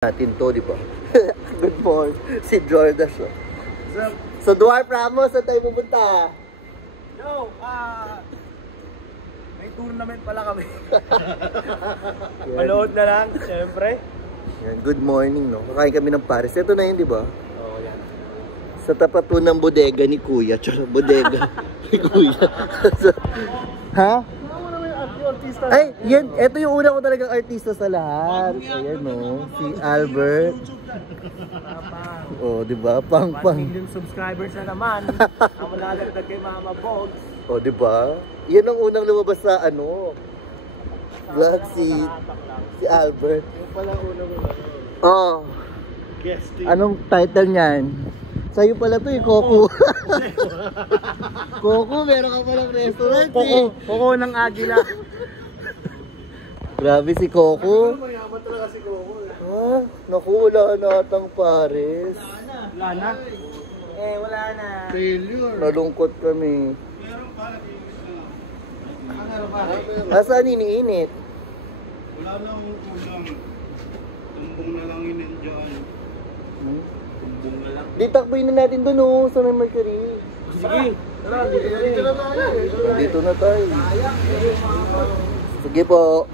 Natin to, di ba? Good morning. Si Jordan. So, Dwarf Ramos, saan tayo pupunta? Yo, may tournament pala kami. Malood na lang, syempre. Yan, good morning, no? Kakain kami ng Paris. Ito na yun, di ba? Oo, yan. Sa tapat po ng bodega ni Kuya. Tsaka bodega ni Kuya. Ha? Ay, yan. Ito yung una ko talagang artista sa lahat. Ayan, no? Si Albert. Oh, di ba? Pang. 1 million subscribers na naman. Ang malalagdag kay Mama Bogs. Oh, di ba? Yan ang unang lumabas sa ano? Vlog si Albert. Yung pala unang Oh. guesting. Anong title niyan? Sa'yo pala to eh, Coco. Coco, meron ka palang restaurant eh. Coco ng Agila. Grabe si Coco. Mayaman talaga si Coco. Ah, naku, wala na atang Paris. Wala na? Wala na. Failure. Nalungkot kami. Meron para Asaan iniinit? wala nang ulam. Tumbong na lang yun dyan. Tumbong na lang. Di takboy na natin doon oh, sa may Mercury. Sige. Tara, dito na tayo. Dito na tayo. Sige po.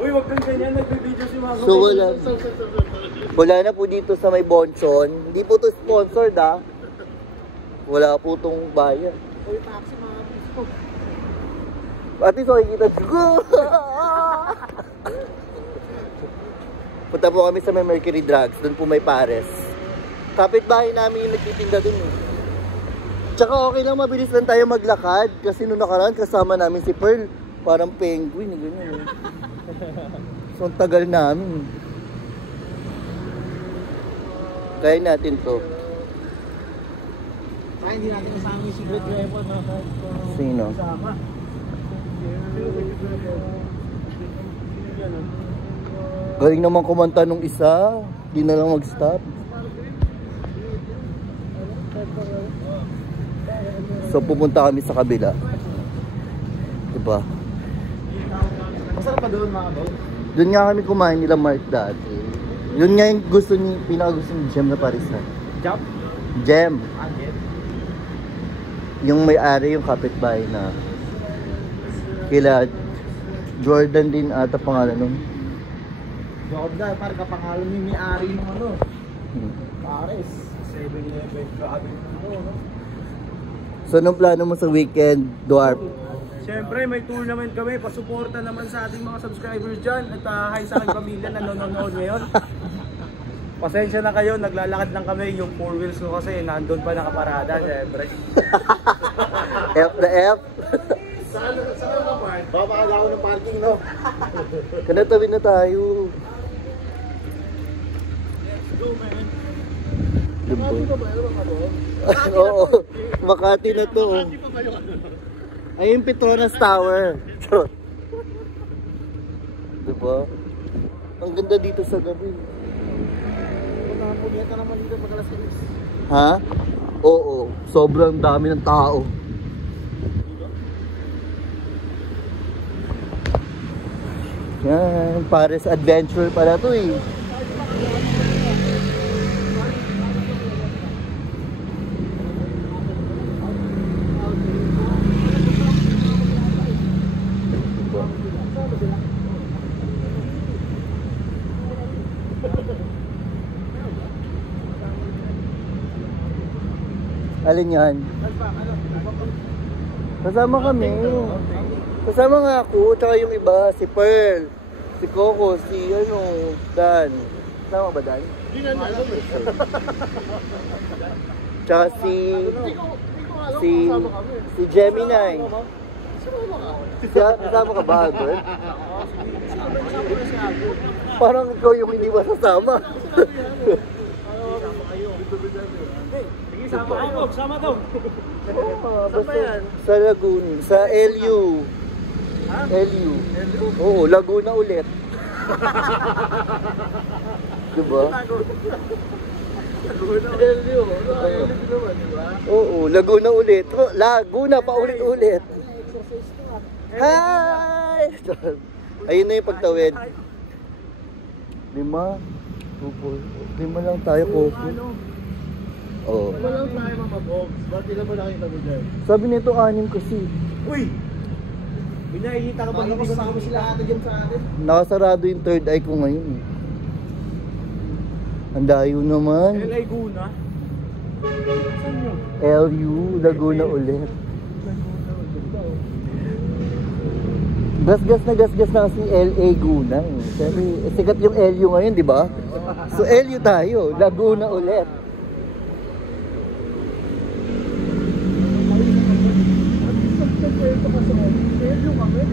Uy, wag kang ganyan. Nagbe-video si Mama. So wala na po dito sa may Bonchon. Hindi po to sponsored ah. Wala po tong bayan. Uy, taxi mga piso. At least makikita ko. Punta po kami sa may Mercury Drugs. Doon po may Pares. Kapit-bahay namin yung nagtitinda dun eh. Tsaka okay lang, mabilis lang tayo maglakad. Kasi nung nakaraan kasama namin si Pearl. Parang penguin. Ganyan, eh. So ang tagal namin. Kaya natin to. Ay, hindi natin kasama yung secret weapon. Sino? Kasama. Galing naman kumanta nung isa. Di na lang mag-stop. So pupunta kami sa kabila. Diba? Masarap pa doon mga bro? Doon nga kami kumain nila Mark dati. Yun nga yung gusto ni, pinakagusto ni Jem na parisan. Jump? Jem. Agit? Yung may-ari, yung kapitbahay na kila Jordan din ata pangalan nun. Jordan, parang kapangalan ni may-ari ng ano. Hmm. Pares. 7-Eleven. Grabe naman no? So anong plano mo sa weekend, Dwarf? Siyempre, may tournament kami. Pasuporta naman sa ating mga subscribers dyan. At hi sa aking pamilya na nanonood ngayon. Pasensya na kayo, naglalakad lang kami. Yung 4 wheels ko kasi nandun pa nakaparada, siyempre. F na F. Saan ka park? Baka makagawa ng parking, no? Kanatabi na tayo. Let's go, man. Diba? Makati ka ba? Ano ba ka doon? Oo, Makati na to. Makati pa kayo. Ay, yung Petronas Tower. Charot. Diba? Ang ganda dito sa gabi. Pumunta naman dito pag alas 6. Ha? Oo, sobrang dami ng tao. Yan, Paris Adventure pala to eh. Alin yan? Kasama kami. Kasama nga ako, tsaka yung iba, si Pearl, si Coco, si ano, Dan. Kasama ba Dan? Hindi na alam eh. Tsaka si Gemini. Kasama ka ba, Albert? Parang ikaw yung hindi masasama. Sama kayo, sama daw. Saan ba yan? Sa Laguna, sa LU. Ha? LU. Oo, Laguna ulit. Diba? LU. Oo, Laguna ulit. Laguna pa ulit-ulit. Hi! Ayun na yung pagtawid. 5. 5 lang tayo, Coco. Oo. Wala lang tayo mamabogs. Ba't ilan mo nakita mo dyan? Sabi nito 6 kasi. Uy! Binakikita ka ba hindi kasama sila ata dyan sa atin? Nakasarado yung third eye ko ngayon. Ang layo naman. LA Guna? Saan yun? LU, Laguna ulit. Gasgas na kasi LA Guna. Kasi sikat yung LU ngayon, di ba? So LU tayo, Laguna ulit.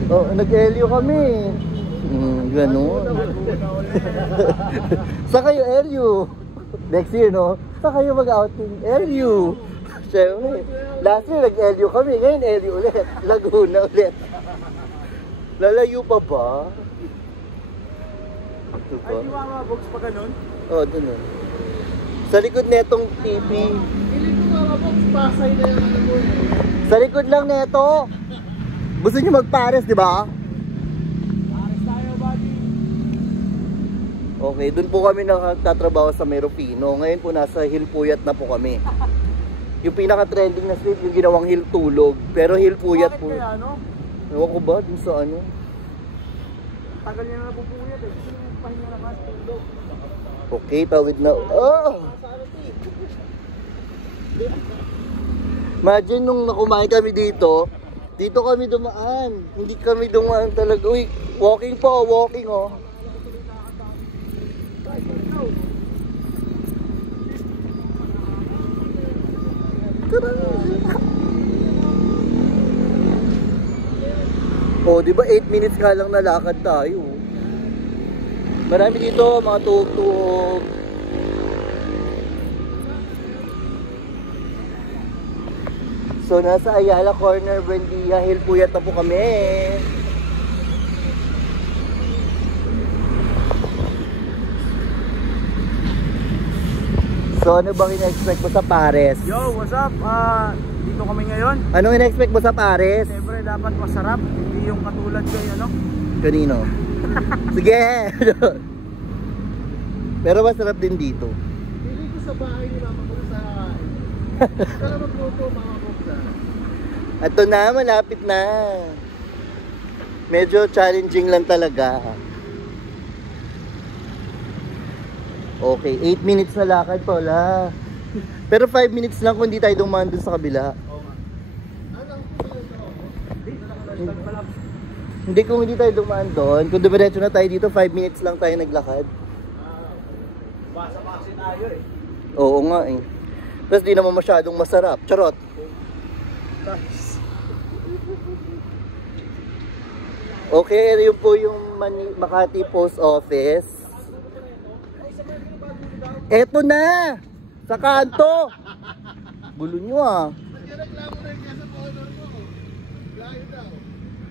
Oh, nag-LU kami. Ganun. Sa kayo LU. Next year, no? Sa kayo mag-outing LU. Siyempre. Last year nag-LU kami. Ngayon LU ulit. Laguna ulit. Lalayo pa ba? Ito ba? Ay, di ba mga box pa ganun? Oo, dun o. Sa likod netong TV. Hindi ko mga box, pasay na yung ano mo eh. Sa likod lang neto. Gusto niyo mag-Paris, di ba? Paris tayo, buddy. Okay, dun po kami nagtatrabaho sa Meropino. Ngayon po nasa Hilpuyat na po kami. Yung pinaka-trending na street, yung ginawang Hiltulog. Pero Hilpuyat po. Bakit kaya, ano? Ewan ko ba? Dun sa ano? Tagal niya na napupuyat eh. Gusto nyo pahinga naman, tulog. Okay, tawid na. Oh! Imagine nung kumain kami dito, dito kami dumaan. Hindi kami dumaan talaga. Uy, walking po, walking oh. Oh, di ba 8 minutes ka lang nalakad tayo. Marami dito, mga tuhog-tuhog. So, nasa Ayala Corner, Buendia, Hilpuyat na po kami. So, ano bang ina-expect mo sa Paris? Yo, what's up? Dito kami ngayon. Anong ina-expect mo sa Paris? Siyempre, dapat masarap. Hindi yung katulad kayo, ano? Kanino? Sige! Pero masarap din dito. Feeling ko sa bahay ni Mama ko sa kakain. Kala magluto, Mama ko sa. Ito na, malapit na. Medyo challenging lang talaga. Okay, 8 minutes na lakad po, la. Pero 5 minutes lang kung hindi tayo dumaan dun sa kabila. Hindi, kung hindi tayo dumaan doon, kung dumiretso na tayo dito, 5 minutes lang tayo naglakad. Basa pa kasi tayo eh. Oo nga eh. Tapos di naman masyadong masarap. Charot. Okay, yun po yung Makati Post Office. Eto na! Sa kanto! Gulo nyo ah.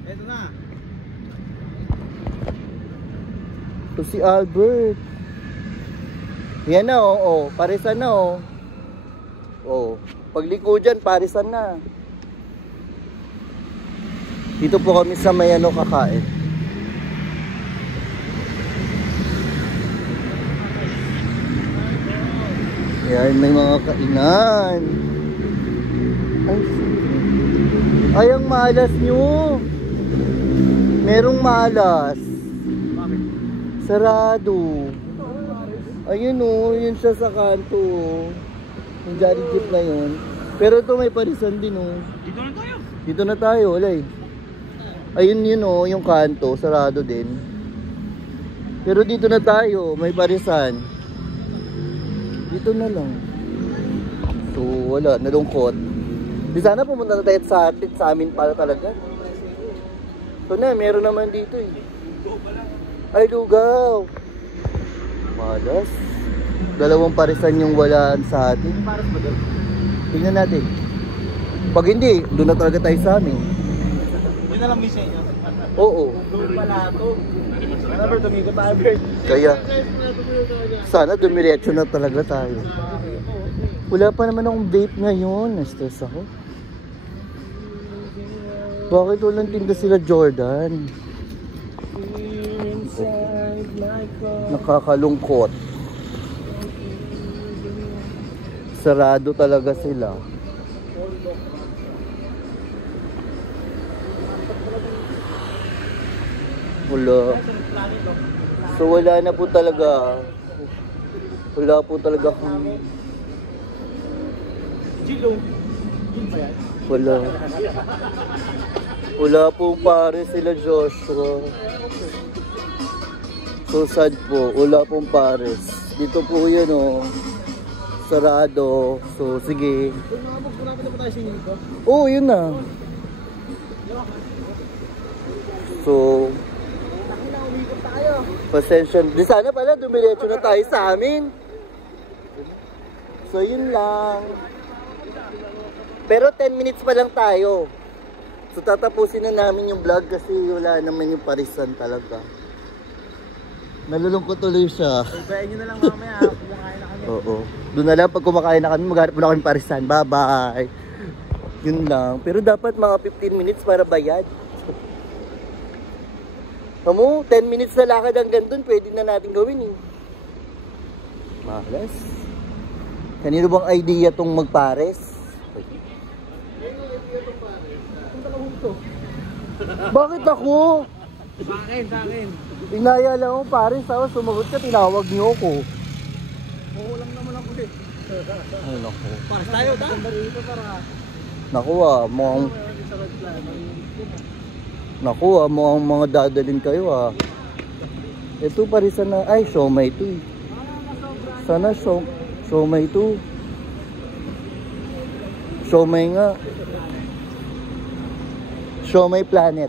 Eto na. Ito si Albert. Yan na oh, parisan na oh. Oh, pagliko dyan, parisan na. Dito po kami sa may ano kakain. Yan, may mga kainan. Ay, ang malas nyo. Merong malas. Bakit? Sarado. Ayun o, yun siya sa kanto. Yung Jolly Jeep na yun. Pero ito may parisan din o. Dito na tayo. Dito na tayo, wala eh. Ayun yun o, yung kanto, sarado din. Pero dito na tayo, may parisan. Dito na lang. So, wala, nalungkot. Di sana pumunta na tayo sa amin para talaga. Ito na, meron naman dito eh. Ay, lugaw. Malas. Dalawang parisan yung wala sa atin. Paras ba doon? Tingnan natin. Pag hindi, doon na talaga tayo sa amin. Yun na lang may sa inyo. Oo. Doon pala ito. Albert, tumikot na Albert. Kaya, sana dumiretso na talaga tayo. Wala pa naman akong vape ngayon. Na-stress ako. Bakit walang tinda sila Jordan? Nakakalungkot. Sarado talaga sila. Wala. So wala na po talaga. Wala po talaga kung... Wala. Wala po pare sila Joshua. So sad po. Wala pong pares. Dito po yan oh. Sarado. So sige. Oo, yun na. So pasensya. Di sana pala dumiretso na tayo sa amin. So yun lang. Pero 10 minutes pa lang tayo. So tatapusin na namin yung vlog kasi wala naman yung parisan talaga. Nalulungkot tuloy siya. Ibayin nyo na lang mamaya. Kumakain na kami. Oo. Doon na lang pag kumakain na kami, maghanap na kami parisan. Bye bye. Yun lang. Pero dapat mga 15 minutes para bayad. Kamu, 10 minutes na lakad hanggang doon, pwede na natin gawin eh. Malas. Kanino bang idea tong magpares? Bakit ako? Sa akin. Inaya lang ako pares, tapos sumagot ka, tinawag niyo ako. Oo lang naman ako eh. Ay naku. Pares tayo, ta? Naku mukhang mga dadalhin kayo ah. Ito parisan na, ay siomay to eh. Sana siomay to. Siomay nga. Siomay Planet.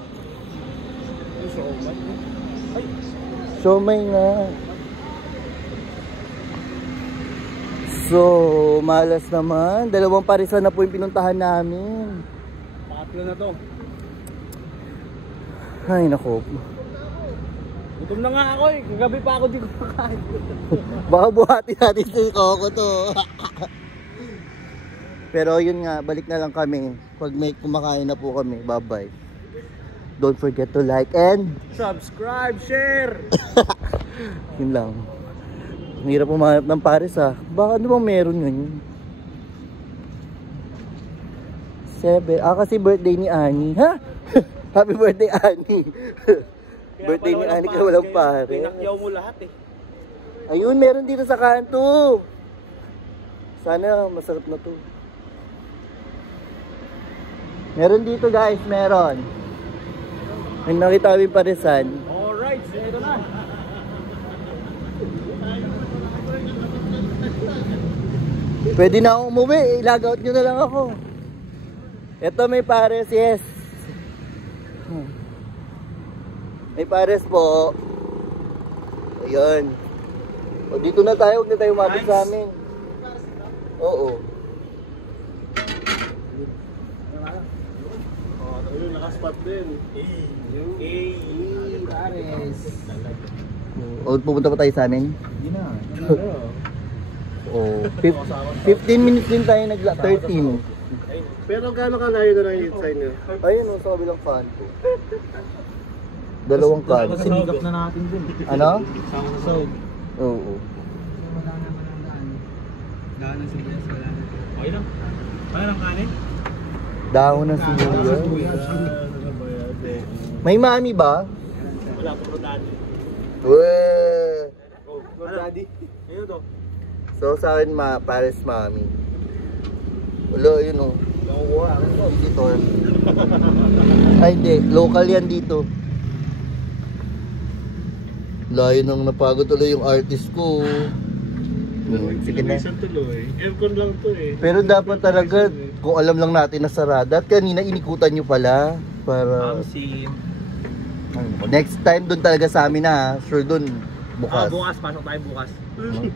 Siomay nga. So, malas naman. 2 parisan na po yung pinuntahan namin. Pakatlo na to. Ay, naku. Gutom na nga ako eh. Kagabi pa ako di kumakain. Baka buhati natin si Coco to. Pero yun nga, balik na lang kami. Pag may kumakain na po kami, bye-bye. Don't forget to like and Subscribe, share! yun lang. Ang hirap pumanap ng pares ah. Baka ano bang meron yun? 7. Kasi birthday ni Annie. Ha? Happy birthday, Annie. Birthday ni Annie kaya walang pares. Pinakyaw mo lahat eh. Ayun, meron dito sa kanto. Sana masarap na to. Meron dito guys, meron. May nakita kami parisan. Alright, ito na. Pwede na akong umuwi, ilagout nyo na lang ako. Ito may pares, yes. May pares po. Ayan. O dito na tayo, huwag na tayo umabot sa amin. Oo. Ayun, nakaspot din. Pares. O pupunta pa tayo sa amin? Hindi na. Oo. 15 minutes din tayo 13. Pero gaano kalayo na lang yung sign nyo? Ayun o, sa kabilang kanto. 2 kanto. Sinigap na natin dun. Ano? So, Oo. daan ng sibuyas, wala na. Okay lang. Kaya lang kanin? Dahon ng sibuyas. May mami ba? Wala po daddy. Weh! Oh, daddy. Ayun to. So sa akin pares mami. Wala yun o. Visitor. Ay hindi, local yan dito. Layo nang napagod tuloy yung artist ko. Sige na. Tuloy. Aircon lang to eh. Pero dapat talaga, kung alam lang natin na sarada. At kanina inikutan nyo pala. Para... Next time doon talaga sa amin na. Sure doon. Bukas. Bukas, pasok tayo bukas.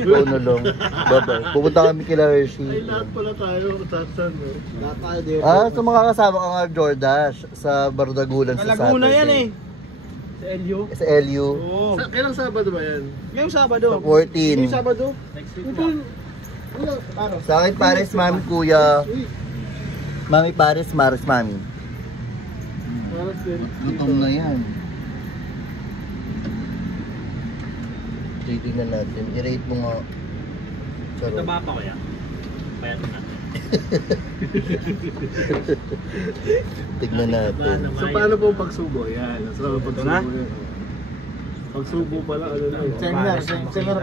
Ikaw na lang. Bye-bye. Pupunta kami kila Hershey. Ay, lahat pala tayo. Tatsan mo. Lahat tayo dito. So makakasama ka nga Jordash sa Bardagulan sa Saturday. Laguna yan eh. Sa LU. Sa LU. Oo. Kailang Sabado ba yan? Ngayong Sabado. Sa 14. Ngayong Sabado. Next week na. Sa akin pares mami kuya. Mami pares, mares mami. Maras din. Gutom na yan. Titignan natin. I-rate mo nga. Charot. Ito ba pa kaya? Payat natin. Tignan natin. So paano po ang pagsubo? Yan, nasa pagsubo na? na. Pagsubo pala, ano na yun. Seminar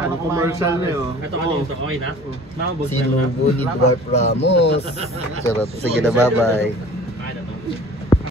pa na Commercial na yun. Ito kanina ito, okay na? Mama, boss na yun. Sinubo ni Dwarf Ramos. Charot. Sige na, bye-bye.